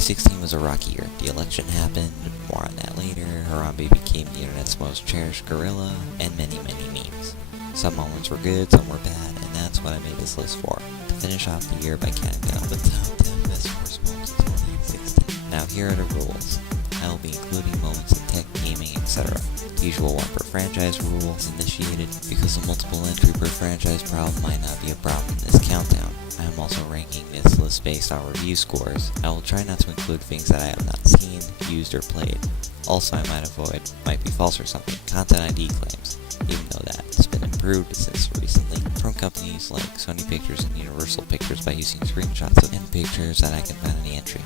2016 was a rocky year. The election happened, more on that later, Harambe became the internet's most cherished gorilla, and many memes. Some moments were good, some were bad, and that's what I made this list for. To finish off the year by counting down the top 10 best worst moments of 2016. Now here are the rules. I will be including moments in tech, gaming, etc. The usual one per franchise rule is initiated because a multiple entry per franchise problem might not be a problem in this countdown. I am also ranking this list based on review scores. I will try not to include things that I have not seen, used, or played. Also, I might avoid might be false or something content ID claims, even though that has been improved since recently from companies like Sony Pictures and Universal Pictures by using screenshots of end pictures that I can find in the entry.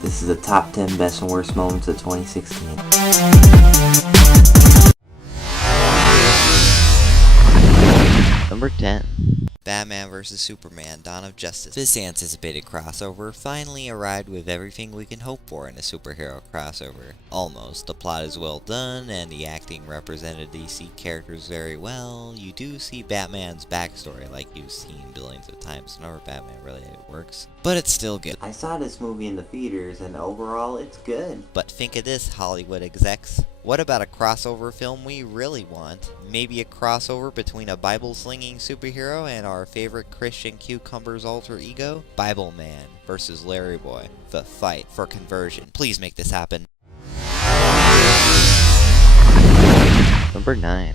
This is the top 10 best and worst moments of 2016. Number 10. Batman vs. Superman: Dawn of Justice. This anticipated crossover finally arrived with everything we can hope for in a superhero crossover. Almost. The plot is well done, and the acting represented DC characters very well. You do see Batman's backstory like you've seen billions of times whenever Batman really works. But it's still good. I saw this movie in the theaters, and overall it's good. But think of this, Hollywood execs. What about a crossover film we really want? Maybe a crossover between a Bible-slinging superhero and our favorite Christian cucumber's alter ego? Bible Man versus Larry Boy. The fight for conversion. Please make this happen. Number 9.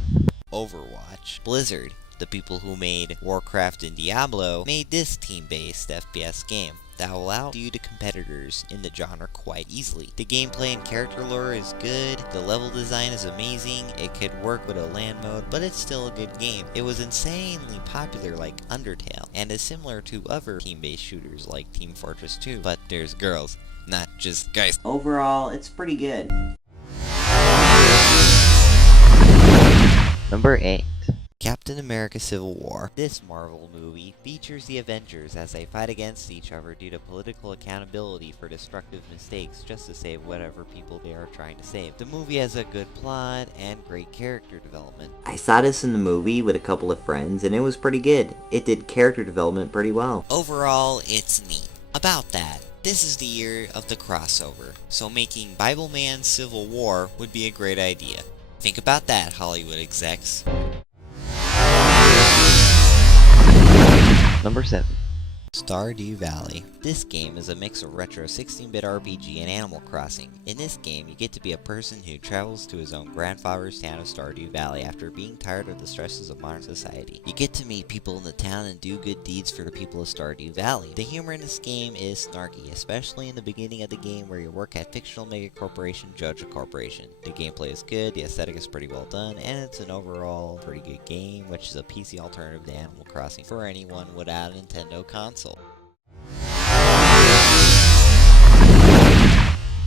Overwatch. Blizzard, the people who made Warcraft and Diablo, made this team-based FPS game that will outdo the competitors in the genre quite easily. The gameplay and character lore is good, the level design is amazing, it could work with a LAN mode, but it's still a good game. It was insanely popular like Undertale, and is similar to other team-based shooters like Team Fortress 2, but there's girls, not just guys. Overall, it's pretty good. Number 8. Captain America: Civil War. This Marvel movie features the Avengers as they fight against each other due to political accountability for destructive mistakes just to save whatever people they are trying to save. The movie has a good plot and great character development. I saw this in the movie with a couple of friends and it was pretty good. It did character development pretty well. Overall, it's neat. About that, this is the year of the crossover, so making Bible Man Civil War would be a great idea. Think about that, Hollywood execs. Number 7. Stardew Valley. This game is a mix of retro 16-bit RPG and Animal Crossing. In this game, you get to be a person who travels to his own grandfather's town of Stardew Valley after being tired of the stresses of modern society. You get to meet people in the town and do good deeds for the people of Stardew Valley. The humor in this game is snarky, especially in the beginning of the game where you work at fictional mega corporation Judge Corporation. The gameplay is good, the aesthetic is pretty well done, and it's an overall pretty good game, which is a PC alternative to Animal Crossing for anyone without a Nintendo console.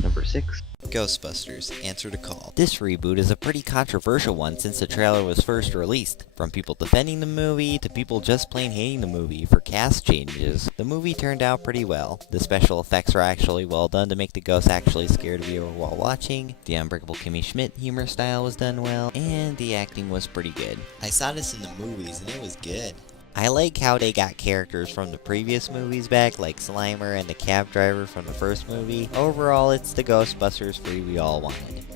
Number 6. Ghostbusters: Answer to Call. This reboot is a pretty controversial one since the trailer was first released. From people defending the movie to people just plain hating the movie for cast changes, the movie turned out pretty well. The special effects are actually well done to make the ghost actually scare the viewer while watching. The Unbreakable Kimmy Schmidt humor style was done well, and the acting was pretty good. I saw this in the movies and it was good. I like how they got characters from the previous movies back, like Slimer and the cab driver from the first movie. Overall, it's the Ghostbusters 3 we all wanted.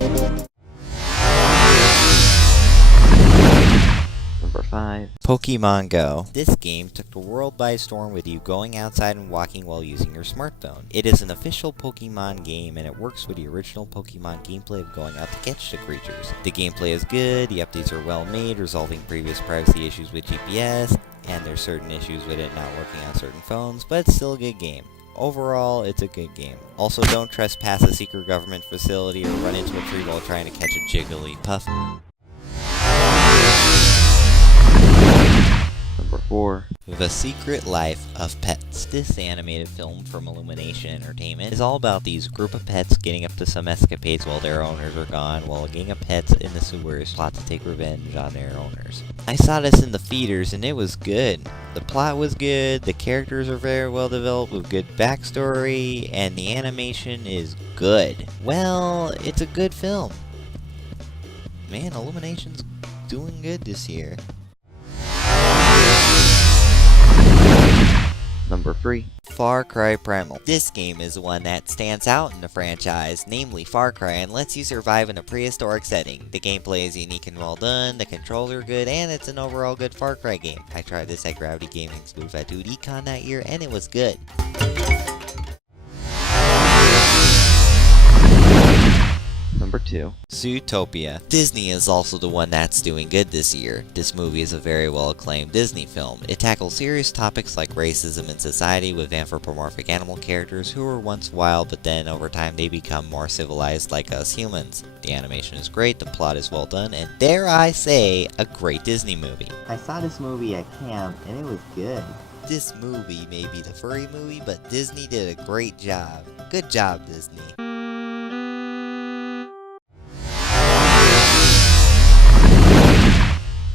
Number 5. Pokemon Go. This game took the world by storm with you going outside and walking while using your smartphone. It is an official Pokemon game and it works with the original Pokemon gameplay of going out to catch the creatures. The gameplay is good, the updates are well made, resolving previous privacy issues with GPS, and there's certain issues with it not working on certain phones, but it's still a good game. Overall, it's a good game. Also, don't trespass a secret government facility or run into a tree while trying to catch a Jigglypuff. Number 4. The Secret Life of Pets. This animated film from Illumination Entertainment is all about these group of pets getting up to some escapades while their owners are gone, while a gang of pets in the sewers plot to take revenge on their owners. I saw this in the theaters and it was good. The plot was good, the characters are very well developed with good backstory, and the animation is good. Well, it's a good film. Man, Illumination's doing good this year. Number 3. Far Cry Primal. This game is one that stands out in the franchise, namely Far Cry, and lets you survive in a prehistoric setting. The gameplay is unique and well done, the controls are good, and it's an overall good Far Cry game. I tried this at Gravity Gaming's booth at Dude Econ that year, and it was good. Number 2. Zootopia. Disney is also the one that's doing good this year. This movie is a very well acclaimed Disney film. It tackles serious topics like racism in society with anthropomorphic animal characters who were once wild, but then over time they become more civilized like us humans. The animation is great, the plot is well done, and dare I say, a great Disney movie. I saw this movie at camp and it was good. This movie may be the furry movie, but Disney did a great job. Good job, Disney.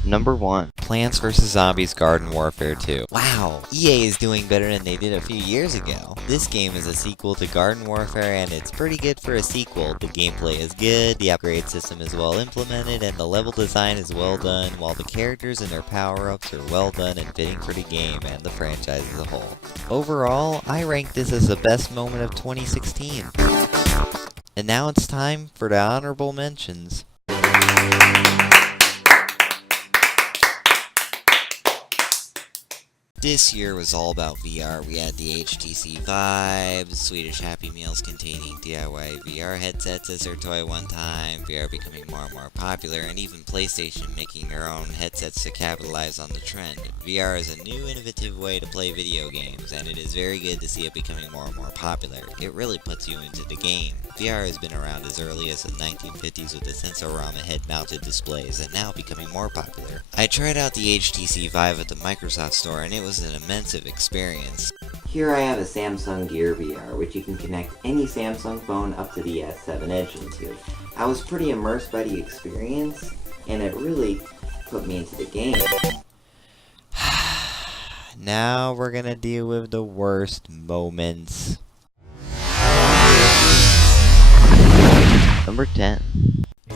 Number 1. Plants vs. Zombies Garden Warfare 2. Wow, EA is doing better than they did a few years ago. This game is a sequel to Garden Warfare and it's pretty good for a sequel. The gameplay is good, the upgrade system is well implemented, and the level design is well done, while the characters and their power-ups are well done and fitting for the game and the franchise as a whole. Overall, I rank this as the best moment of 2016. And now it's time for the honorable mentions. This year was all about VR. We had the HTC Vive, Swedish Happy Meals containing DIY VR headsets as their toy one time, VR becoming more and more popular, and even PlayStation making their own headsets to capitalize on the trend. VR is a new innovative way to play video games, and it is very good to see it becoming more and more popular. It really puts you into the game. VR has been around as early as the 1950s with the Sensorama head-mounted displays, and now becoming more popular. I tried out the HTC Vive at the Microsoft Store, and it was an immense experience. Here I have a Samsung Gear VR, which you can connect any Samsung phone up to the S7 Edge into. I was pretty immersed by the experience, and it really put me into the game. Now we're gonna deal with the worst moments. Number 10.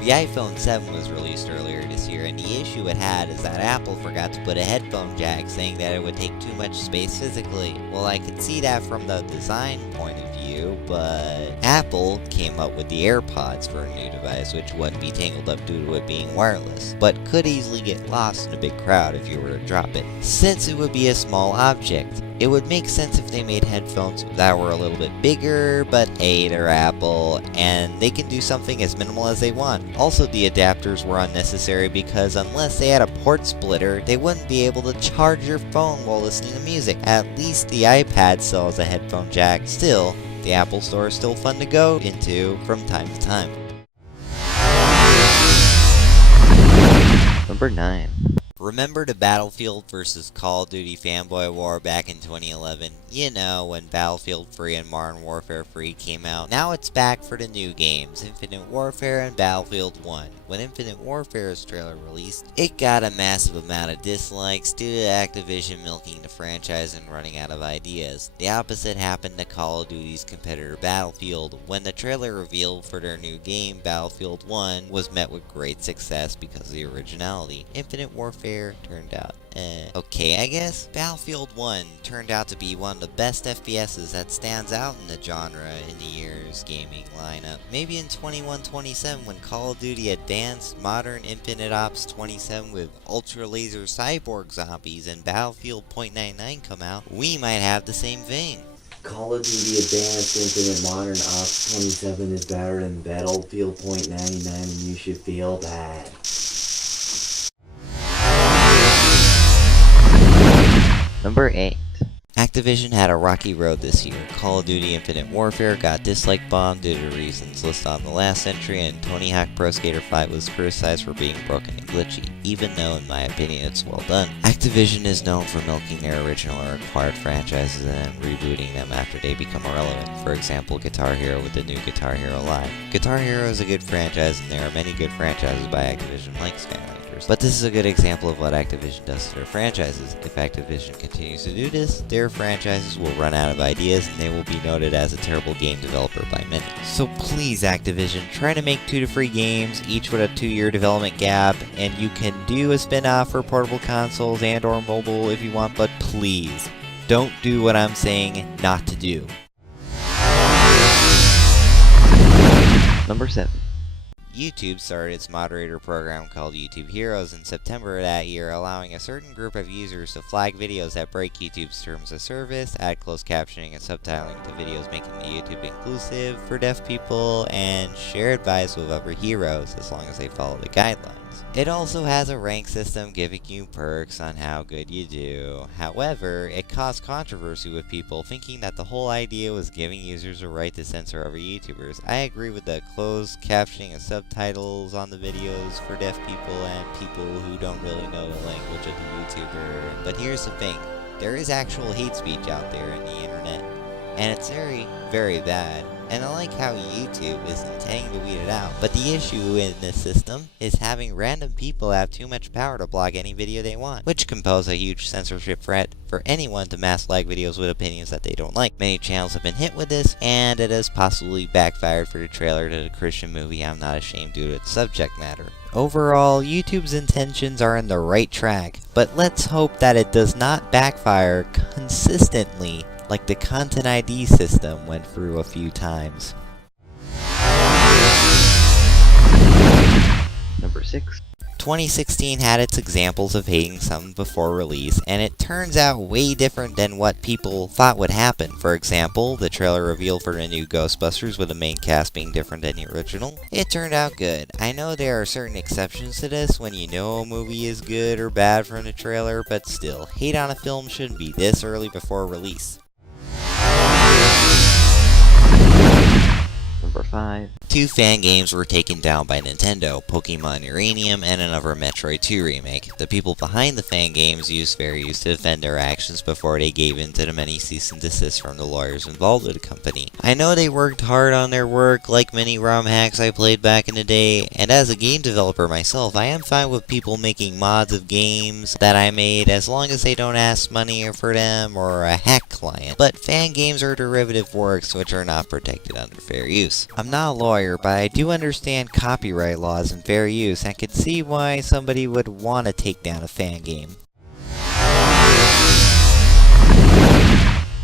The iPhone 7 was released earlier this year, and the issue it had is that Apple forgot to put a headphone jack, saying that it would take too much space physically. Well, I could see that from the design point of view, but Apple came up with the AirPods for a new device, which wouldn't be tangled up due to it being wireless, but could easily get lost in a big crowd if you were to drop it. Since it would be a small object, it would make sense if they made headphones that were a little bit bigger, but hey, they're Apple, and they can do something as minimal as they want. Also, the adapters were unnecessary because unless they had a port splitter, they wouldn't be able to charge your phone while listening to music. At least the iPad still has a headphone jack. Still, the Apple Store is still fun to go into from time to time. Number 9. Remember the Battlefield vs. Call of Duty fanboy war back in 2011? You know, when Battlefield 3 and Modern Warfare 3 came out. Now it's back for the new games, Infinite Warfare and Battlefield 1. When Infinite Warfare's trailer released, it got a massive amount of dislikes due to Activision milking the franchise and running out of ideas. The opposite happened to Call of Duty's competitor Battlefield. When the trailer revealed for their new game, Battlefield 1 was met with great success because of the originality. Infinite Warfare turned out okay, I guess? Battlefield 1 turned out to be one of the best FPSs that stands out in the genre in the year's gaming lineup. Maybe in 21-27, when Call of Duty Advanced Modern Infinite Ops 27 with Ultra Laser Cyborg Zombies and Battlefield .99 come out, we might have the same thing. Call of Duty Advanced Infinite Modern Ops 27 is better than Battlefield .99 and you should feel bad. Number 8. Activision had a rocky road this year. Call of Duty Infinite Warfare got dislike bombed due to reasons listed on the last entry, and Tony Hawk Pro Skater 5 was criticized for being broken and glitchy, even though in my opinion it's well done. Activision is known for milking their original or acquired franchises and then rebooting them after they become irrelevant. For example, Guitar Hero with the new Guitar Hero Live. Guitar Hero is a good franchise, and there are many good franchises by Activision like Skylanders. But this is a good example of what Activision does to their franchises. If Activision continues to do this, their franchises will run out of ideas and they will be noted as a terrible game developer by many. So please, Activision, try to make 2 to 3 games, each with a 2-year development gap, and you can do a spin-off for portable consoles and or mobile if you want, but please, Don't do what I'm saying not to do. Number 7. YouTube started its moderator program called YouTube Heroes in September of that year, allowing a certain group of users to flag videos that break YouTube's terms of service, add closed captioning and subtitling to videos, making the YouTube inclusive for deaf people, and share advice with other heroes as long as they follow the guidelines. It also has a rank system giving you perks on how good you do. However, it caused controversy with people thinking that the whole idea was giving users a right to censor other YouTubers. I agree with the closed captioning and subtitles on the videos for deaf people and people who don't really know the language of the YouTuber. But here's the thing, there is actual hate speech out there in the internet, and it's very, very bad. And I like how YouTube is intending to weed it out. But the issue in this system is having random people have too much power to block any video they want, which can pose a huge censorship threat for anyone to mass flag videos with opinions that they don't like. Many channels have been hit with this, and it has possibly backfired for the trailer to the Christian movie I'm Not Ashamed due to its subject matter. Overall, YouTube's intentions are in the right track, but let's hope that it does not backfire consistently like the Content ID system went through a few times. Number 6. 2016 had its examples of hating something before release, and it turns out way different than what people thought would happen. For example, the trailer reveal for the new Ghostbusters with the main cast being different than the original. It turned out good. I know there are certain exceptions to this when you know a movie is good or bad from the trailer, but still, hate on a film shouldn't be this early before release. Number 5. 2 fan games were taken down by Nintendo, Pokemon Uranium and another Metroid 2 remake. The people behind the fan games used fair use to defend their actions before they gave in to the many cease and desists from the lawyers involved with the company. I know they worked hard on their work, like many ROM hacks I played back in the day, and as a game developer myself, I am fine with people making mods of games that I made as long as they don't ask money for them or a hack client. But fan games are derivative works which are not protected under fair use. I'm not a lawyer, but I do understand copyright laws and fair use, and could see why somebody would want to take down a fan game.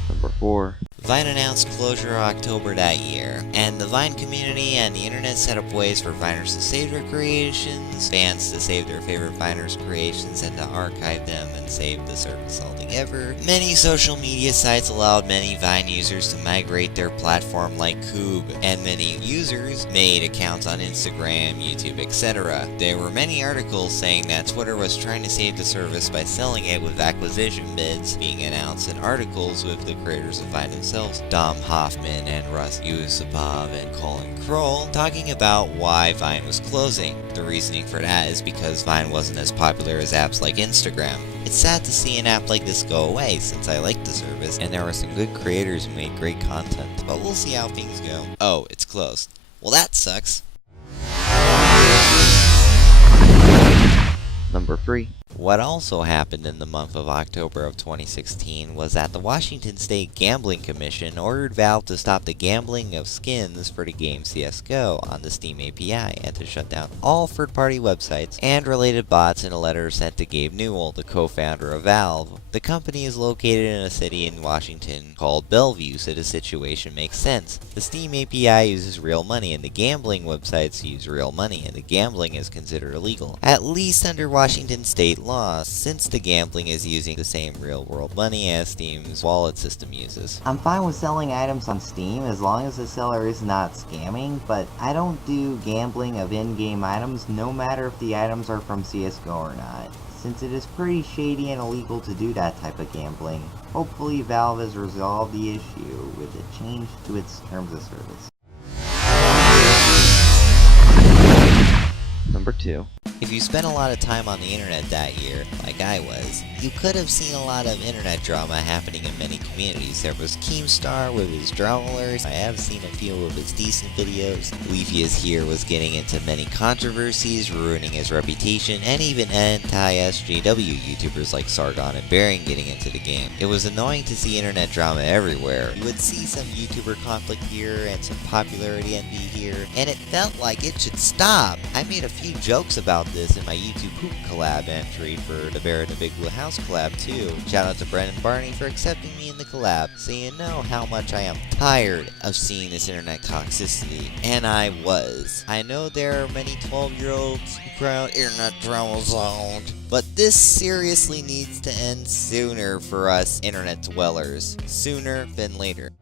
Number 4. Vine announced closure October that year, and the Vine community and the internet set up ways for Viners to save their creations, fans to save their favorite Viners creations and to archive them and save the service altogether. Many social media sites allowed many Vine users to migrate their platform like Koob, and many users made accounts on Instagram, YouTube, etc. There were many articles saying that Twitter was trying to save the service by selling it, with acquisition bids being announced in articles with the creators of Vine themselves, Dom Hoffman and Russ Yusupov and Colin Kroll, talking about why Vine was closing. The reasoning for that is because Vine wasn't as popular as apps like Instagram. It's sad to see an app like this go away, since I like the service, and there were some good creators who made great content, but we'll see how things go. Oh, it's closed. Well, that sucks. Number 3. What also happened in the month of October of 2016 was that the Washington State Gambling Commission ordered Valve to stop the gambling of skins for the game CSGO on the Steam API and to shut down all third-party websites and related bots in a letter sent to Gabe Newell, the co-founder of Valve. The company is located in a city in Washington called Bellevue, so the situation makes sense. The Steam API uses real money and the gambling websites use real money, and the gambling is considered illegal, at least under Washington State law, since the gambling is using the same real-world money as Steam's wallet system uses. I'm fine with selling items on Steam as long as the seller is not scamming, but I don't do gambling of in-game items no matter if the items are from CSGO or not, since it is pretty shady and illegal to do that type of gambling. Hopefully Valve has resolved the issue with a change to its terms of service. Number 2. If you spent a lot of time on the internet that year, like I was, you could have seen a lot of internet drama happening in many communities. There was Keemstar with his drama alerts. I have seen a few of his decent videos. Leafius here was getting into many controversies, ruining his reputation, and even anti-SJW YouTubers like Sargon and Baring getting into the game. It was annoying to see internet drama everywhere. You would see some YouTuber conflict here and some popularity envy here, and it felt like it should stop. I made a few few jokes about this in my YouTube Poop collab entry for the Bear in the Big Blue House collab too. Shout out to Brennan Barney for accepting me in the collab, so you know how much I am tired of seeing this internet toxicity. And I was. I know there are many 12-year-olds who cry out internet drama zone, but this seriously needs to end sooner for us internet dwellers. Sooner than later.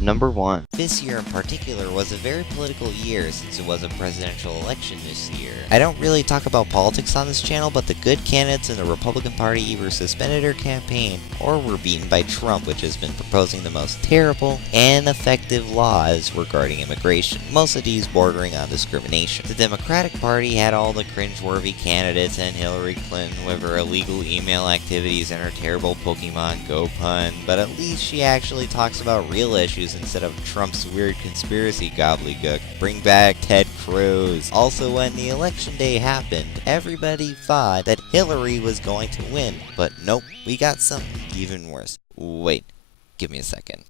Number 1. This year in particular was a very political year since it was a presidential election this year. I don't really talk about politics on this channel, but the good candidates in the Republican Party either suspended their campaign or were beaten by Trump, which has been proposing the most terrible and effective laws regarding immigration, most of these bordering on discrimination. The Democratic Party had all the cringeworthy candidates and Hillary Clinton with her illegal email activities and her terrible Pokemon Go pun, but at least she actually talks about real issues instead of Trump's weird conspiracy gobbledygook. Bring back Ted Cruz. Also, when the election day happened, everybody thought that Hillary was going to win, but nope, we got something even worse. Wait, give me a second.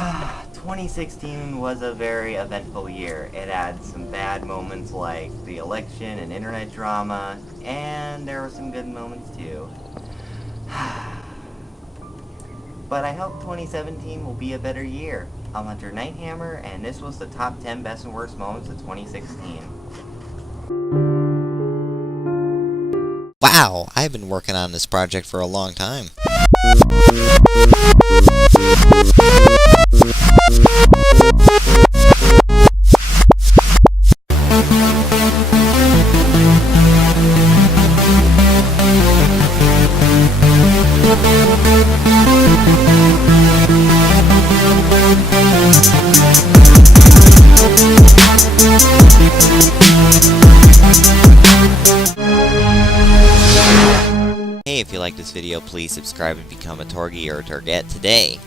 Ah, 2016 was a very eventful year. It had some bad moments like the election and internet drama, and there were some good moments too. But I hope 2017 will be a better year. I'm Hunter Nighthammer, and this was the top 10 best and worst moments of 2016. Wow, I've been working on this project for a long time. Hey, if you like this video, please subscribe and become a Torgie or a Target today.